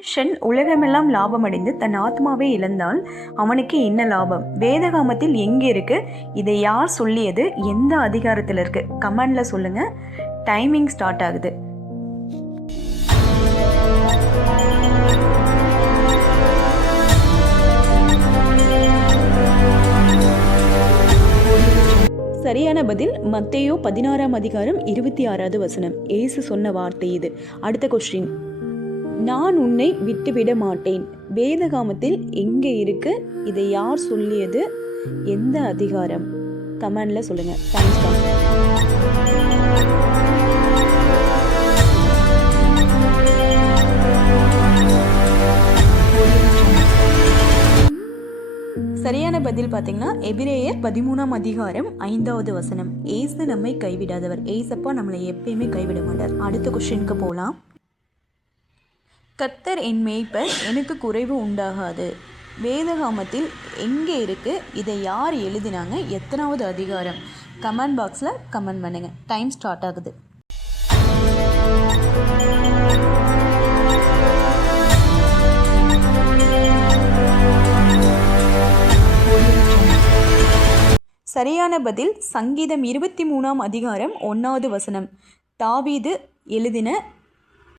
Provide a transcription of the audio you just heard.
மனுஷன் உலகமெல்லாம் லாபமடைந்து தன் ஆத்மாவை இழந்தால் அவனுக்கு என்ன லாபம்? வேதகாமத்தில் எங்கே இருக்கு? இதை யார் சொல்லியது? எந்த அதிகாரத்தில் இருக்கு? கமெண்ட்ல சொல்லுங்க. டைமிங் ஸ்டார்ட் ஆகுது. சரியான பதில் மத்தேயு 16ஆம் அதிகாரம் 26வது வசனம். இயேசு சொன்ன வார்த்தை இது. அடுத்த கொஸ்டின், நான் உன்னை விட்டுவிட மாட்டேன். வேதகாமத்தில் எங்கே இருக்கு? இதை யார் சொல்லியது? எந்த அதிகாரம்? கமெண்ட்ல சொல்லுங்க. தேங்க்ஸ். சரியான பதில் பார்த்தீங்கன்னா எபிரேயர் 13ஆம் அதிகாரம் 5வது வசனம். ஏசு நம்மை கைவிடாதவர். ஏசப்பா நம்மளை எப்பயுமே கைவிட மாட்டார். அடுத்த கொஸ்டினுக்கு போகலாம். கர்த்தர் என் மேய்ப்பர், எனக்கு குறைவு உண்டாகாது. வேதகாமத்தில் எங்கே இருக்கு? இதை யார் எழுதினாங்க? எத்தனாவது அதிகாரம்? கமெண்ட் பாக்ஸில் கமெண்ட் பண்ணுங்க. டைம் ஸ்டார்ட் ஆகுது. சரியான பதில் சங்கீதம் 23ஆம் அதிகாரம் 1வது வசனம். தாவீது எழுதின